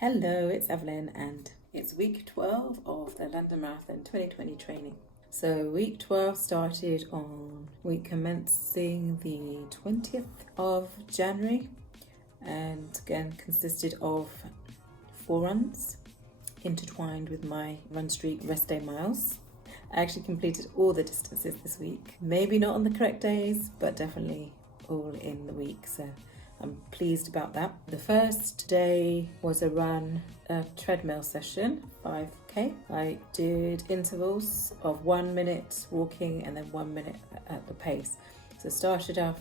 Hello, it's Evelyn and it's week 12 of the London Marathon 2020 training. So week 12 started on week commencing the 20th of January and again consisted of 4 runs intertwined with my run streak rest day miles. I actually completed all the distances this week. Maybe not on the correct days, but definitely all in the week. So I'm pleased about that. The first day was a treadmill session, 5k. I did intervals of 1 minute walking and then 1 minute at the pace. So started off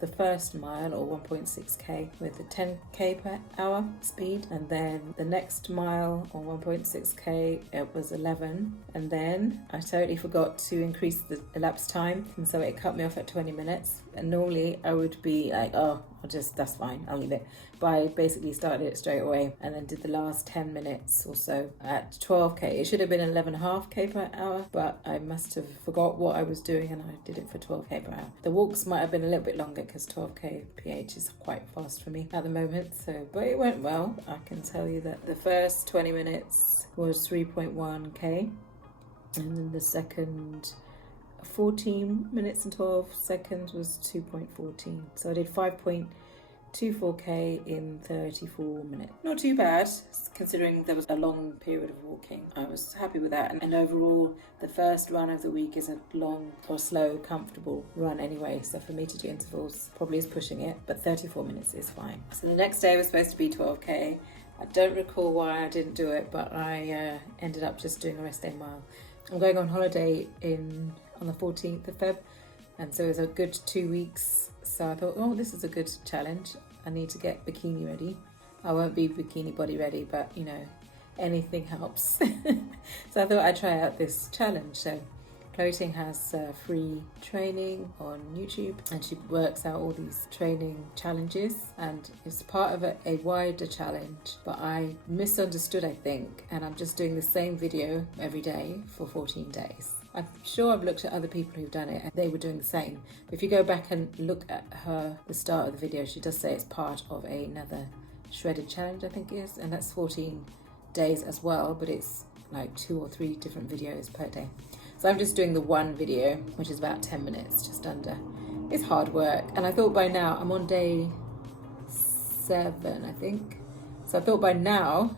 the first mile or 1.6k with the 10k per hour speed, and then the next mile or 1.6k it was 11, and then I totally forgot to increase the elapsed time, and so it cut me off at 20 minutes. And normally I would be like, that's fine, I'll leave it. But I basically started it straight away and then did the last 10 minutes or so at 12k. It should have been 11.5k per hour, but I must have forgot what I was doing and I did it for 12k per hour. The walks might have been a little bit longer because 12k PH is quite fast for me at the moment. But it went well. I can tell you that the first 20 minutes was 3.1k, and then the second 14 minutes and 12 seconds was 2.14. So I did 5.24k in 34 minutes. Not too bad, considering there was a long period of walking. I was happy with that. And overall, the first run of the week is a long or slow, comfortable run anyway. So for me to do intervals probably is pushing it, but 34 minutes is fine. So the next day was supposed to be 12k. I don't recall why I didn't do it, but I ended up just doing a rest day mile. I'm going on holiday on the 14th of Feb, and so it's a good 2 weeks. So I thought, this is a good challenge. I need to get bikini ready. I won't be bikini body ready, but anything helps. So I thought I'd try out this challenge. So Clothing has free training on YouTube, and she works out all these training challenges, and it's part of a wider challenge, but I misunderstood, I think, and I'm just doing the same video every day for 14 days. I'm sure I've looked at other people who've done it and they were doing the same. But if you go back and look at the start of the video, she does say it's part of another shredded challenge, I think it is, and that's 14 days as well, but it's like 2 or 3 different videos per day. So I'm just doing the one video, which is about 10 minutes, just under. It's hard work, and I thought by now, I'm on day 7, I think. So I thought by now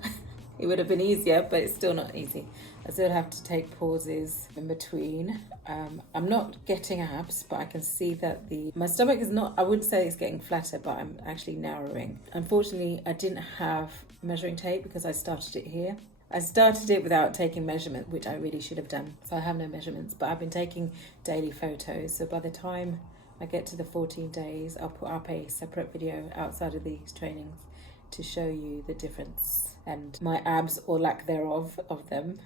it would have been easier, but it's still not easy. I still have to take pauses in between. I'm not getting abs, but I can see that my stomach is not, I wouldn't say it's getting flatter, but I'm actually narrowing. Unfortunately, I didn't have measuring tape because I started it here. I started it without taking measurement, which I really should have done. So I have no measurements, but I've been taking daily photos. So by the time I get to the 14 days, I'll put up a separate video outside of these trainings to show you the difference and my abs or lack thereof of them.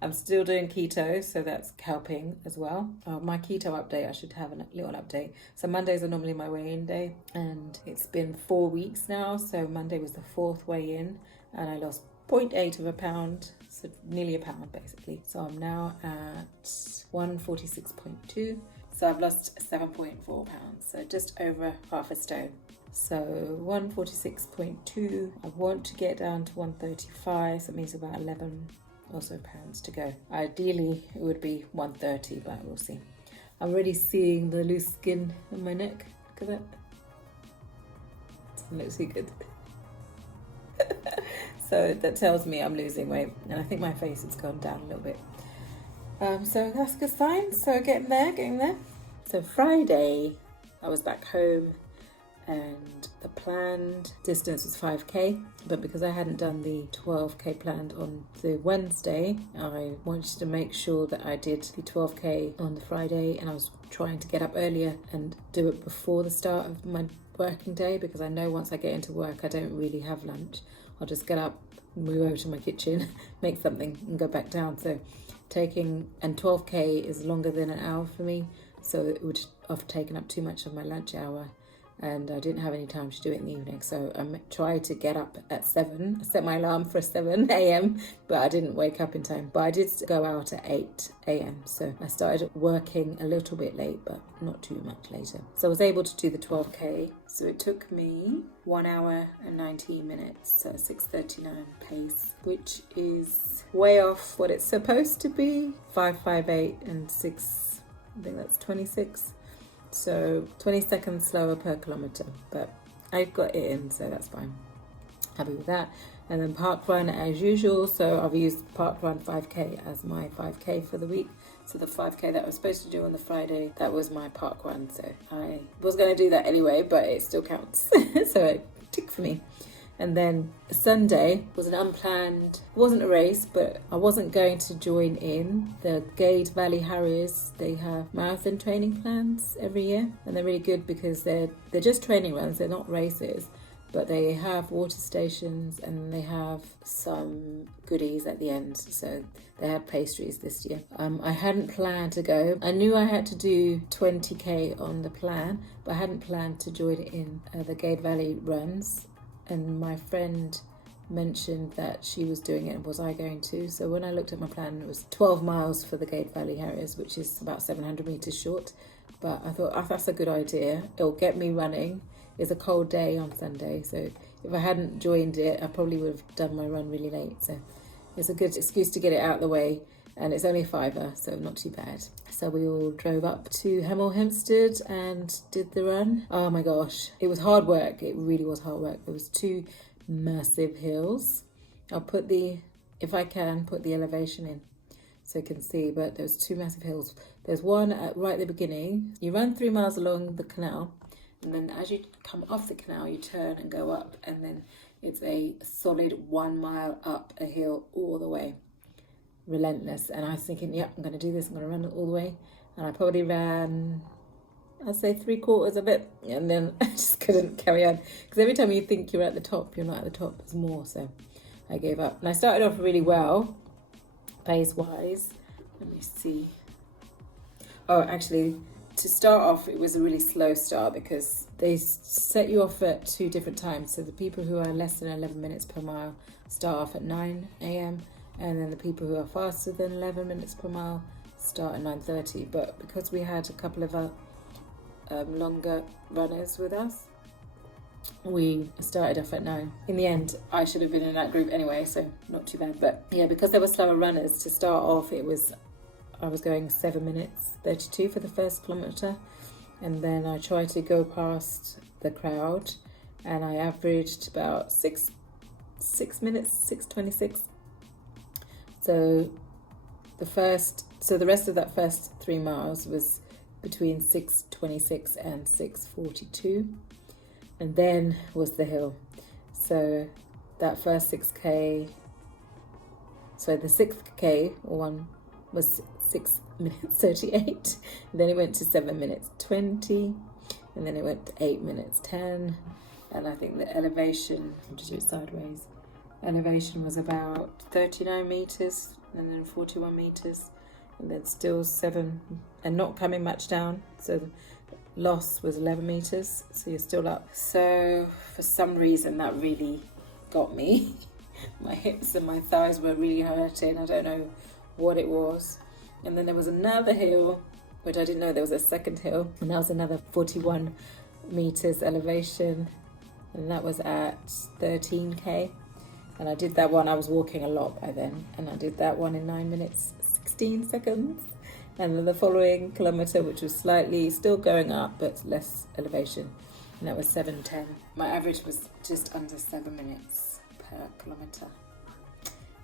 I'm still doing keto, so that's helping as well. My keto update, I should have a little update. So Mondays are normally my weigh-in day, and it's been 4 weeks now. So Monday was the 4th weigh-in, and I lost 0.8 of a pound, so nearly a pound basically. So I'm now at 146.2. So I've lost 7.4 pounds, so just over half a stone. So 146.2, I want to get down to 135, so it means about 11 or so pounds to go. Ideally it would be 130, but we'll see. I'm already seeing the loose skin on my neck. Look at that. Doesn't look too good. So that tells me I'm losing weight, and I think my face has gone down a little bit. So that's a good sign. So getting there. So Friday, I was back home, and the planned distance was 5k, but because I hadn't done the 12k planned on the Wednesday, I wanted to make sure that I did the 12k on the Friday, and I was trying to get up earlier and do it before the start of my working day, because I know once I get into work I don't really have lunch. I'll just get up, move over to my kitchen, make something and go back down. So 12k is longer than an hour for me, so it would have taken up too much of my lunch hour and I didn't have any time to do it in the evening, so I tried to get up at 7. I set my alarm for 7 a.m, but I didn't wake up in time. But I did go out at 8 a.m, so I started working a little bit late, but not too much later. So I was able to do the 12k. So it took me 1 hour and 19 minutes, so 6:39 pace, which is way off what it's supposed to be. 5:58 and 6, I think that's 26. So 20 seconds slower per kilometre, but I got it in, so that's fine. Happy with that. And then park run as usual, so I've used park run 5k as my 5k for the week. So the 5k that I was supposed to do on the Friday, that was my park run, so I was going to do that anyway, but it still counts. So it ticked for me. And then Sunday was an unplanned, it wasn't a race, but I wasn't going to join in. The Gade Valley Harriers, they have marathon training plans every year, and they're really good because they're just training runs, they're not races, but they have water stations and they have some goodies at the end. So they had pastries this year. I hadn't planned to go. I knew I had to do 20k on the plan, but I hadn't planned to join in the Gade Valley runs. And my friend mentioned that she was doing it, and was I going to? So when I looked at my plan, it was 12 miles for the Gade Valley Harriers, which is about 700 metres short. But I thought, oh, that's a good idea. It'll get me running. It's a cold day on Sunday, so if I hadn't joined it, I probably would have done my run really late. So it's a good excuse to get it out of the way, and it's only a £5, so not too bad. So we all drove up to Hemel Hempstead and did the run. Oh my gosh, it was hard work. It really was hard work. There was 2 massive hills. I'll put if I can, put the elevation in so you can see, but there's 2 massive hills. There's one right at the beginning. You run 3 miles along the canal, and then as you come off the canal, you turn and go up, and then it's a solid 1 mile up a hill all the way. Relentless. And I was thinking, yeah, I'm going to do this, I'm going to run it all the way. And I probably ran, I'd say 3/4 of it, and then I just couldn't carry on, because every time you think you're at the top, you're not at the top, there's more. So I gave up, and I started off really well pace wise. Let me see. Oh, actually, to start off, it was a really slow start because they set you off at 2 different times. So the people who are less than 11 minutes per mile start off at 9 a.m, and then the people who are faster than 11 minutes per mile start at 9:30. But because we had a couple of longer runners with us, we started off at 9. In the end, I should have been in that group anyway, so not too bad. But yeah, because there were slower runners, to start off, I was going 7 minutes 32 for the first kilometre, and then I tried to go past the crowd, and I averaged about 6 minutes 6:26. So the rest of that first 3 miles was between 6:26 and 6:42, and then was the hill. So that first 6k, so the 6k one was 6 minutes 38, and then it went to 7 minutes 20, and then it went to 8 minutes 10, and I think the elevation, I'll just do it sideways, elevation was about 39 meters, and then 41 meters, and then still 7, and not coming much down, so the loss was 11 meters, so you're still up. So for some reason that really got me. My hips and my thighs were really hurting. I don't know what it was. And then there was another hill, which I didn't know there was a second hill, and that was another 41 meters elevation, and that was at 13k. And I did that one, I was walking a lot by then, and I did that one in 9 minutes 16 seconds. And then the following kilometre, which was slightly still going up but less elevation, and that was 7:10. My average was just under 7 minutes per kilometre.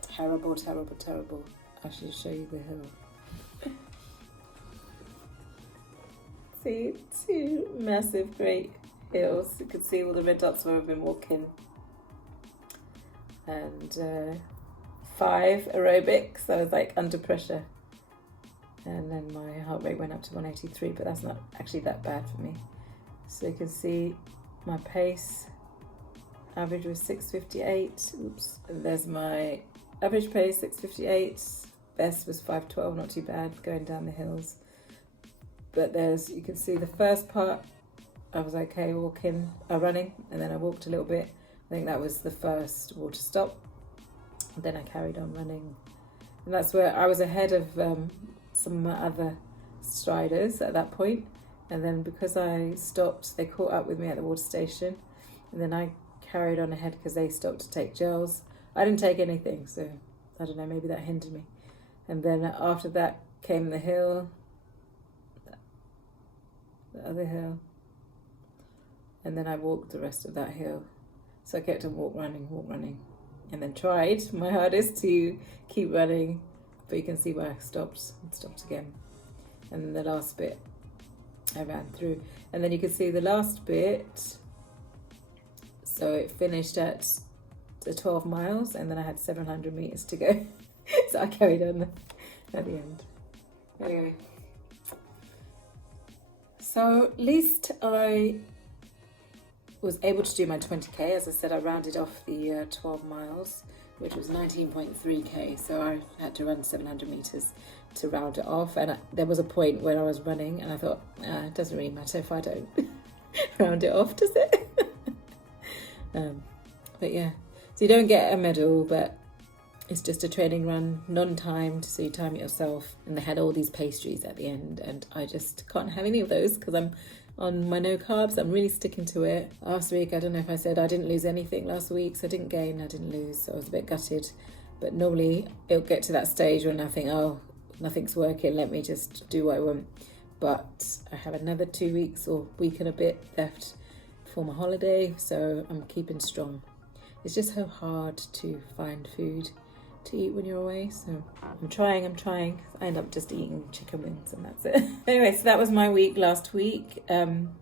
Terrible, terrible, terrible. I should show you the hill. See, 2 massive great hills. You can see all the red dots where I've been walking. And 5 aerobics. I was like under pressure. And then my heart rate went up to 183, but that's not actually that bad for me. So you can see my pace. Average was 6:58. Oops. And there's my average pace, 6:58. Best was 5:12, not too bad, going down the hills. But you can see the first part, I was okay running, and then I walked a little bit. I think that was the first water stop. And then I carried on running. And that's where I was ahead of some of my other striders at that point. And then because I stopped, they caught up with me at the water station. And then I carried on ahead because they stopped to take gels. I didn't take anything, so I don't know, maybe that hindered me. And then after that came the hill, the other hill. And then I walked the rest of that hill. So I kept on walk running. And then tried my hardest to keep running, but you can see where I stopped again. And then the last bit I ran through, and then you can see the last bit, so it finished at the 12 miles, and then I had 700 meters to go. So I carried on at the end. Anyway, so at least I was able to do my 20k. As I said, I rounded off the 12 miles, which was 19.3k, so I had to run 700 meters to round it off. And there was a point where I was running and I thought, it doesn't really matter if I don't round it off, does it? But yeah, so you don't get a medal, but it's just a training run, non-timed, so you time it yourself. And they had all these pastries at the end, and I just can't have any of those because I'm on my no carbs. I'm really sticking to it. Last week, I don't know if I said I didn't lose anything last week, so I didn't gain, I didn't lose, so I was a bit gutted. But normally it'll get to that stage when I think, oh, nothing's working, let me just do what I want. But I have another 2 weeks or week and a bit left for my holiday, so I'm keeping strong. It's just so hard to find food to eat when you're away, so I'm trying. I end up just eating chicken wings and that's it. Anyway, so that was my week last week. I'm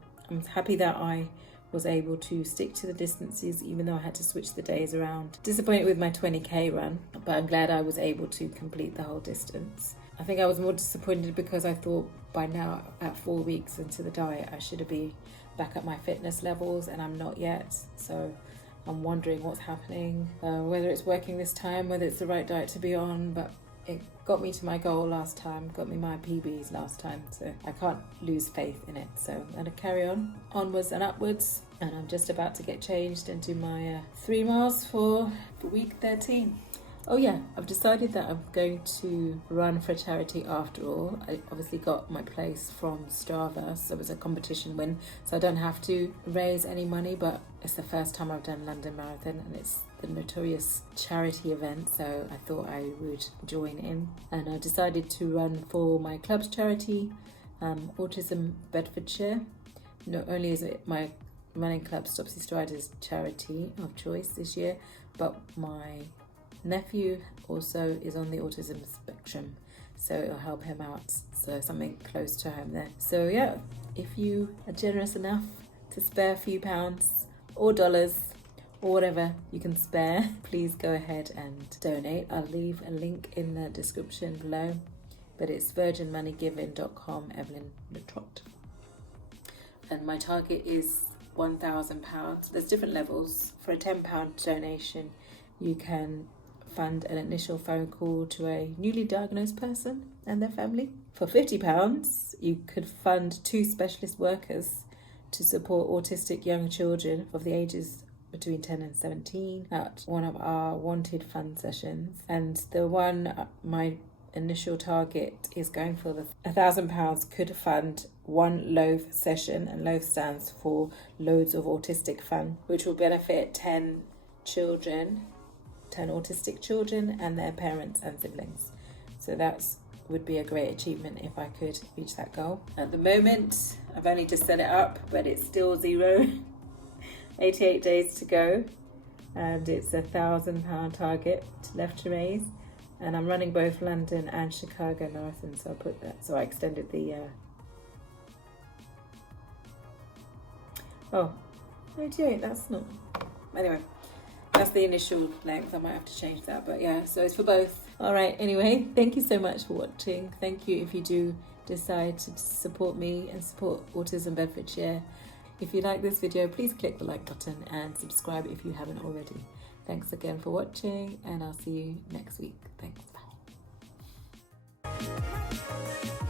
happy that I was able to stick to the distances even though I had to switch the days around. Disappointed with my 20k run, but I'm glad I was able to complete the whole distance. I think I was more disappointed because I thought by now, at 4 weeks into the diet, I should be back at my fitness levels, and I'm not yet, so I'm wondering what's happening, whether it's working this time, whether it's the right diet to be on. But it got me to my goal last time, got me my PBs last time, so I can't lose faith in it. So I'm going to carry on, onwards and upwards, and I'm just about to get changed into my 3 miles for week 13. Oh yeah, I've decided that I'm going to run for a charity after all. I obviously got my place from Strava, so it was a competition win, so I don't have to raise any money, but it's the first time I've done London Marathon, and it's the notorious charity event, so I thought I would join in. And I decided to run for my club's charity, Autism Bedfordshire. Not only is it my running club, Stopsy Striders charity of choice this year, but my nephew also is on the autism spectrum, so it'll help him out, so something close to home there. So yeah, if you are generous enough to spare a few pounds or dollars or whatever you can spare, please go ahead and donate. I'll leave a link in the description below, but it's virginmoneygiving.com, Evelyn Letrot. And my target is £1,000. There's different levels. For a £10 donation, you can fund an initial phone call to a newly diagnosed person and their family. For £50, you could fund 2 specialist workers to support autistic young children of the ages between 10 and 17 at one of our Wanted Fun sessions. And the one, my initial target is going for the £1,000 could fund 1 LOAF session, and LOAF stands for Loads of Autistic Fun, which will benefit 10 autistic children and their parents and siblings. So that would be a great achievement if I could reach that goal. At the moment, I've only just set it up, but it's still 0. 88 days to go, and it's £1,000 target left to raise. And I'm running both London and Chicago marathons, so I put that. So I extended the. Oh, 88. That's not. Anyway. That's the initial length. I might have to change that, but yeah, so it's for both. All right, anyway, thank you so much for watching. Thank you if you do decide to support me and support Autism Bedfordshire. If you like this video, please click the like button and subscribe if you haven't already. Thanks again for watching, and I'll see you next week. Thanks, bye.